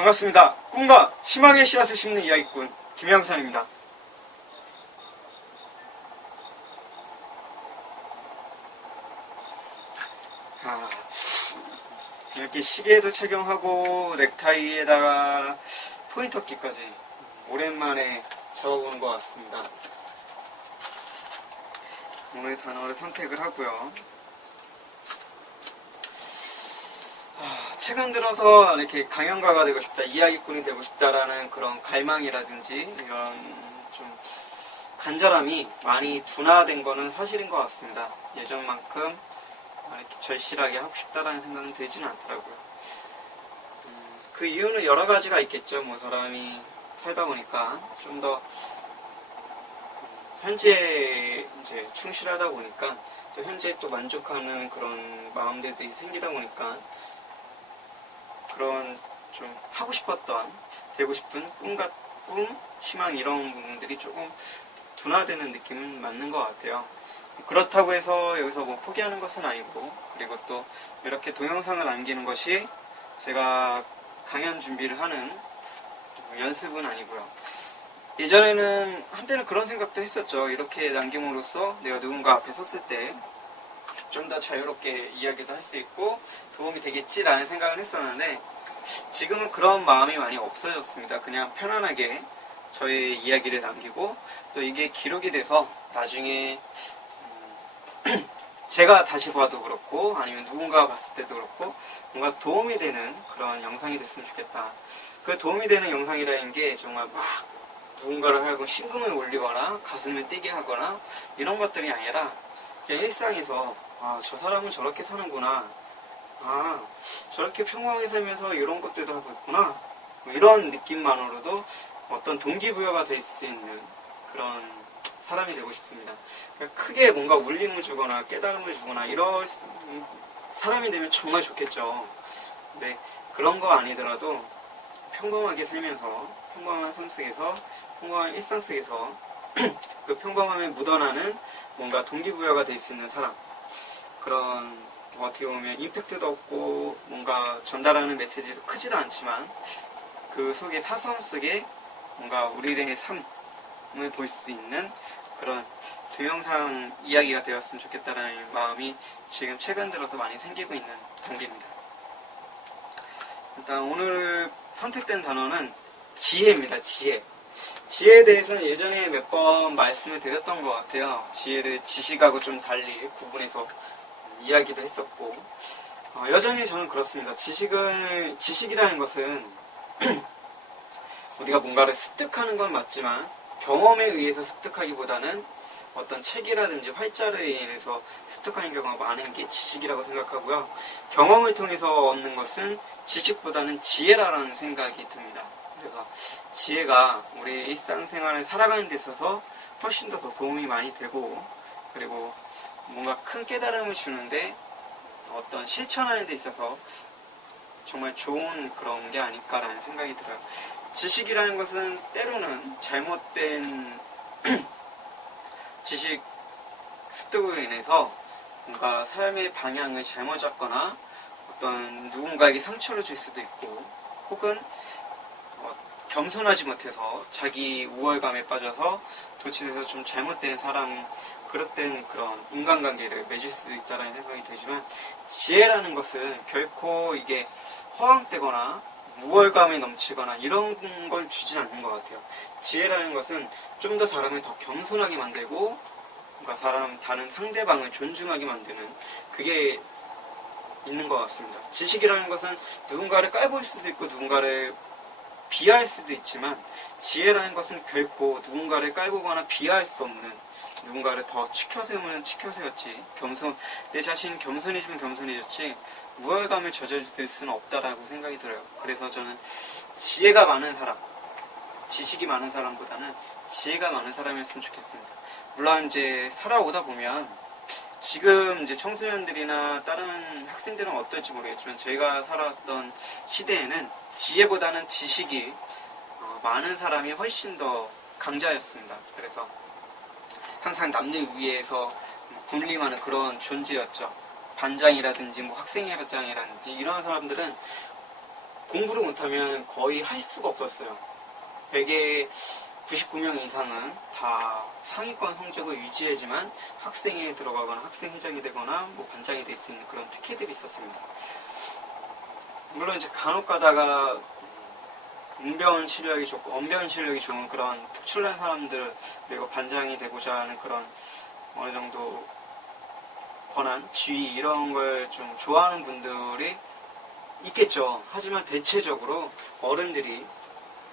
반갑습니다. 꿈과 희망의 씨앗을 심는 이야기꾼 김영선입니다. 이렇게 시계도 착용하고 넥타이에다가 포인터끼까지 오랜만에 적어보는 것 같습니다. 오늘 단어를 선택을 하고요. 최근 들어서 이렇게 강연가가 되고 싶다, 이야기꾼이 되고 싶다라는 그런 갈망이라든지 이런 좀 간절함이 많이 둔화된 거는 사실인 것 같습니다. 예전만큼 이렇게 절실하게 하고 싶다라는 생각은 들지는 않더라고요. 그 이유는 여러 가지가 있겠죠. 뭐 사람이 살다 보니까 좀 더 현재에 이제 충실하다 보니까 또 현재에 또 만족하는 그런 마음들이 생기다 보니까 그런 좀 하고 싶었던, 되고 싶은 꿈, 희망 이런 부분들이 조금 둔화되는 느낌은 맞는 것 같아요. 그렇다고 해서 여기서 뭐 포기하는 것은 아니고, 그리고 또 이렇게 동영상을 남기는 것이 제가 강연 준비를 하는 연습은 아니고요. 예전에는 한때는 그런 생각도 했었죠. 이렇게 남김으로써 내가 누군가 앞에 섰을 때 좀 더 자유롭게 이야기도 할 수 있고 도움이 되겠지라는 생각을 했었는데, 지금은 그런 마음이 많이 없어졌습니다. 그냥 편안하게 저의 이야기를 남기고, 또 이게 기록이 돼서 나중에 제가 다시 봐도 그렇고 아니면 누군가가 봤을 때도 그렇고 뭔가 도움이 되는 그런 영상이 됐으면 좋겠다. 그 도움이 되는 영상이라는 게 정말 막 누군가를 하여금 심금을 울리거나 가슴을 뛰게 하거나 이런 것들이 아니라 그냥 일상에서 저 사람은 저렇게 사는구나, 저렇게 평범하게 살면서 이런 것들도 하고 있구나, 뭐 이런 느낌만으로도 어떤 동기부여가 될 수 있는 그런 사람이 되고 싶습니다. 크게 뭔가 울림을 주거나 깨달음을 주거나 이런 사람이 되면 정말 좋겠죠. 근데 그런 거 아니더라도 평범하게 살면서, 평범한 삶 속에서, 평범한 일상 속에서 그 평범함에 묻어나는 뭔가 동기부여가 될 수 있는 사람, 그런 어떻게 보면 임팩트도 없고 뭔가 전달하는 메시지도 크지도 않지만 그 속에, 사소함 속에 뭔가 우리의 삶을 볼 수 있는 그런 동영상 이야기가 되었으면 좋겠다라는 마음이 지금 최근 들어서 많이 생기고 있는 단계입니다. 일단 오늘 선택된 단어는 지혜입니다. 지혜에 대해서는 예전에 몇 번 말씀을 드렸던 것 같아요. 지혜를 지식하고 좀 달리 구분해서 이야기도 했었고, 여전히 저는 그렇습니다. 지식이라는 것은 우리가 뭔가를 습득하는 건 맞지만 경험에 의해서 습득하기보다는 어떤 책이라든지 활자를 인해서 습득하는 경우가 많은 게 지식이라고 생각하고요. 경험을 통해서 얻는 것은 지식보다는 지혜라는 생각이 듭니다. 그래서 지혜가 우리 일상생활을 살아가는 데 있어서 훨씬 더 도움이 많이 되고, 그리고 뭔가 큰 깨달음을 주는데 어떤 실천하는 데 있어서 정말 좋은 그런 게 아닐까라는 생각이 들어요. 지식이라는 것은 때로는 잘못된 지식 습득으로 인해서 뭔가 삶의 방향을 잘못 잡거나 어떤 누군가에게 상처를 줄 수도 있고, 혹은 겸손하지 못해서 자기 우월감에 빠져서 도취돼서 좀 잘못된 사람, 그릇된 그런 인간관계를 맺을 수도 있다는 생각이 들지만, 지혜라는 것은 결코 이게 허황되거나 우월감이 넘치거나 이런 걸 주진 않는 것 같아요. 지혜라는 것은 좀 더 사람을 더 겸손하게 만들고, 뭔가 다른 상대방을 존중하게 만드는 그게 있는 것 같습니다. 지식이라는 것은 누군가를 깔보일 수도 있고 누군가를 비하할 수도 있지만, 지혜라는 것은 결코 누군가를 깔보거나 비하할 수 없는, 누군가를 더 치켜세우면 치켜세웠지, 내 자신이 겸손해지면 겸손해졌지 우월감을 저질 수는 없다라고 생각이 들어요. 그래서 저는 지혜가 많은 사람, 지식이 많은 사람보다는 지혜가 많은 사람이었으면 좋겠습니다. 물론 이제 살아오다 보면 지금 이제 청소년들이나 다른 학생들은 어떨지 모르겠지만, 저희가 살았던 시대에는 지혜보다는 지식이 많은 사람이 훨씬 더 강자였습니다. 그래서 항상 남들 위해서 군림하는 그런 존재였죠. 반장이라든지 뭐 학생회장이라든지 이런 사람들은 공부를 못하면 거의 할 수가 없었어요. 100에 99명 이상은 다 상위권 성적을 유지해야지만 학생회에 들어가거나 학생회장이 되거나 뭐 반장이 될 수 있는 그런 특혜들이 있었습니다. 물론 이제 간혹 가다가 언변 실력이 좋은 그런 특출난 사람들, 그리고 반장이 되고자 하는 그런 어느 정도 권한, 지위 이런 걸 좀 좋아하는 분들이 있겠죠. 하지만 대체적으로 어른들이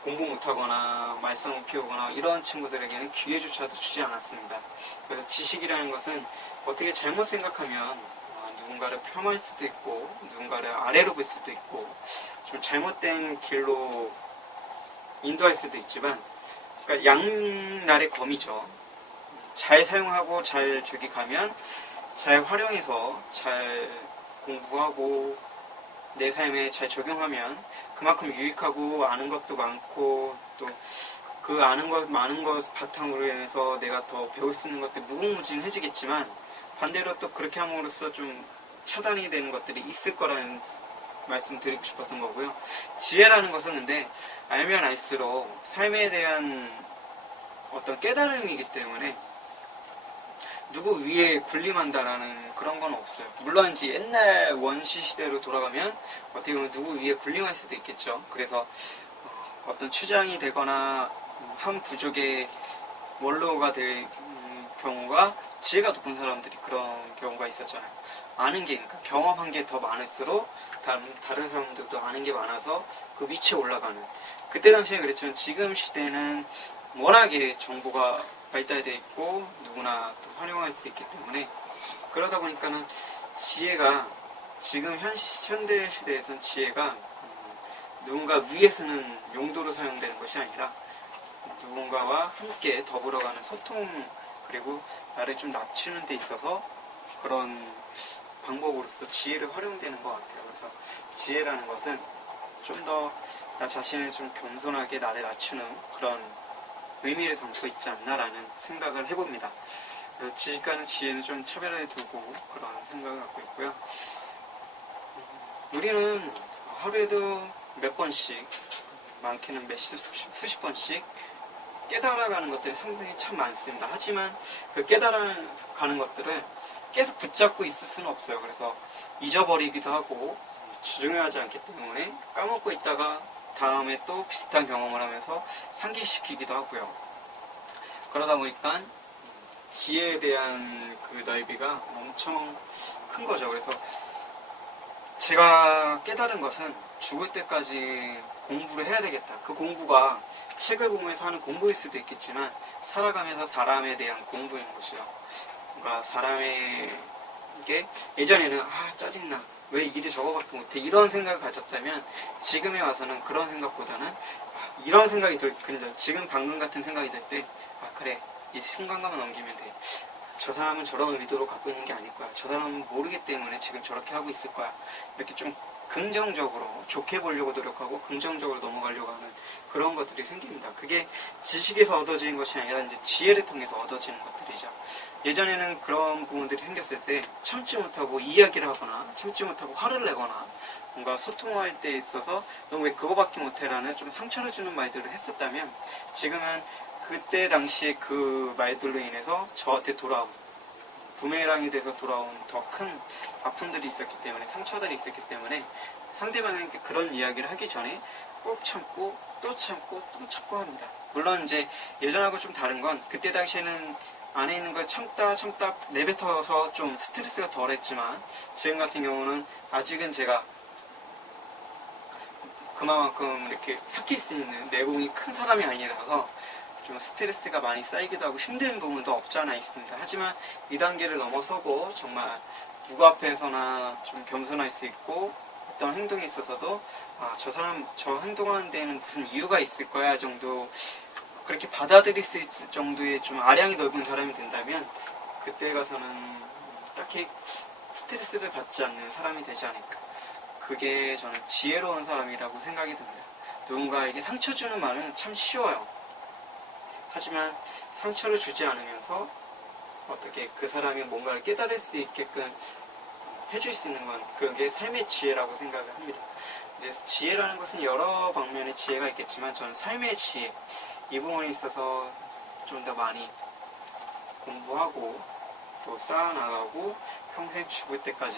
공부 못하거나 말썽을 피우거나 이런 친구들에게는 기회조차도 주지 않았습니다. 그래서 지식이라는 것은 어떻게 잘못 생각하면 누군가를 폄하할 수도 있고 누군가를 아래로 볼 수도 있고 좀 잘못된 길로 인도할 수도 있지만, 그러니까 양날의 검이죠. 잘 사용하고 잘 조직하면, 잘 활용해서 잘 공부하고 내 삶에 잘 적용하면 그만큼 유익하고 아는 것도 많고 또 그 아는 것 많은 것 바탕으로 해서 내가 더 배울 수 있는 것들이 무궁무진해지겠지만, 반대로 또 그렇게 함으로써 좀 차단이 되는 것들이 있을 거라는 말씀 드리고 싶었던 거고요. 지혜라는 것은 근데 알면 알수록 삶에 대한 어떤 깨달음이기 때문에 누구 위에 군림한다라는 그런 건 없어요. 물론 이제 옛날 원시 시대로 돌아가면 어떻게 보면 누구 위에 군림할 수도 있겠죠. 그래서 어떤 추장이 되거나 한 부족의 원로가 될 경우가 지혜가 높은 사람들이 그런 경우가 있었잖아요. 아는 게, 그러니까 경험한 게 더 많을수록 다른 사람들도 아는 게 많아서 그 위치에 올라가는. 그때 당시에 그랬지만 지금 시대는 워낙에 정보가 발달되어 있고 누구나 또 활용할 수 있기 때문에, 그러다 보니까는 지혜가 지금 현대 시대에서는 지혜가 누군가 위에 쓰는 용도로 사용되는 것이 아니라 누군가와 함께 더불어가는 소통, 그리고 나를 좀 낮추는 데 있어서 그런 방법으로서 지혜를 활용되는 것 같아요. 그래서 지혜라는 것은 좀 더 나 자신을 좀 겸손하게 나를 낮추는 그런 의미를 담고 있지 않나라는 생각을 해봅니다. 지식과는 지혜는 좀 차별화해 두고 그런 생각을 갖고 있고요. 우리는 하루에도 몇 번씩, 많게는 수십 번씩 깨달아가는 것들이 상당히 참 많습니다. 하지만 그 깨달아가는 것들을 계속 붙잡고 있을 수는 없어요. 그래서 잊어버리기도 하고 중요하지 않기 때문에 까먹고 있다가 다음에 또 비슷한 경험을 하면서 상기시키기도 하고요. 그러다 보니까 지혜에 대한 그 넓이가 엄청 큰 거죠. 그래서 제가 깨달은 것은 죽을 때까지 공부를 해야 되겠다. 그 공부가 책을 보면서 하는 공부일 수도 있겠지만 살아가면서 사람에 대한 공부인 것이요. 그러니까 사람에게 예전에는 짜증나, 왜 이 일이 저거밖에 못해, 이런 생각을 가졌다면 지금에 와서는 그런 생각보다는 이런 생각이 지금 방금 같은 생각이 들 때 그래, 이 순간감을 넘기면 돼. 저 사람은 저런 의도로 갖고 있는 게 아닐 거야. 저 사람은 모르기 때문에 지금 저렇게 하고 있을 거야. 이렇게 좀 긍정적으로 좋게 보려고 노력하고 긍정적으로 넘어가려고 하는 그런 것들이 생깁니다. 그게 지식에서 얻어지는 것이 아니라 이제 지혜를 통해서 얻어지는 것들이죠. 예전에는 그런 부분들이 생겼을 때 참지 못하고 이야기를 하거나 참지 못하고 화를 내거나 뭔가 소통할 때 있어서 너 왜 그거밖에 못해라는 좀 상처를 주는 말들을 했었다면, 지금은 그때 당시에 그 말들로 인해서 저한테 돌아온 부메랑이 돼서 돌아온 더 큰 아픔들이 있었기 때문에, 상처들이 있었기 때문에 상대방에게 그런 이야기를 하기 전에 꼭 참고 또 참고 또 참고 합니다. 물론 이제 예전하고 좀 다른 건 그때 당시에는 안에 있는 걸 참다 내뱉어서 좀 스트레스가 덜했지만, 지금 같은 경우는 아직은 제가 그만큼 이렇게 삭힐 수 있는 내공이 큰 사람이 아니라서 좀 스트레스가 많이 쌓이기도 하고 힘든 부분도 없지 않아 있습니다. 하지만 이 단계를 넘어서고 정말 누구 앞에서나 좀 겸손할 수 있고, 어떤 행동에 있어서도 저 사람 저 행동하는 데에는 무슨 이유가 있을 거야 정도, 그렇게 받아들일 수 있을 정도의 좀 아량이 넓은 사람이 된다면 그때 가서는 딱히 스트레스를 받지 않는 사람이 되지 않을까. 그게 저는 지혜로운 사람이라고 생각이 듭니다. 누군가에게 상처 주는 말은 참 쉬워요. 하지만 상처를 주지 않으면서 어떻게 그 사람이 뭔가를 깨달을 수 있게끔 해줄 수 있는 건 그게 삶의 지혜라고 생각을 합니다. 이제 지혜라는 것은 여러 방면의 지혜가 있겠지만 저는 삶의 지혜 이 부분에 있어서 좀 더 많이 공부하고 또 쌓아나가고 평생 죽을 때까지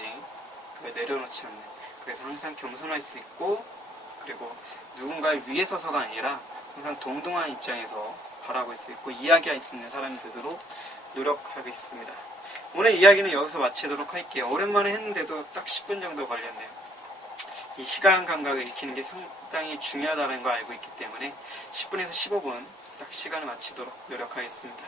그걸 내려놓지 않는, 그래서 항상 겸손할 수 있고 그리고 누군가의 위에 서서가 아니라 항상 동등한 입장에서 바라볼 수 있고 이야기할 수 있는 사람이 되도록 노력하겠습니다. 오늘 이야기는 여기서 마치도록 할게요. 오랜만에 했는데도 딱 10분 정도 걸렸네요. 이 시간 감각을 익히는 게 상당히 중요하다는 걸 알고 있기 때문에 10분에서 15분 딱 시간을 마치도록 노력하겠습니다.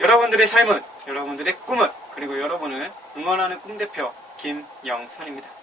여러분들의 삶은, 여러분들의 꿈은, 그리고 여러분을 응원하는 꿈대표 김영선입니다.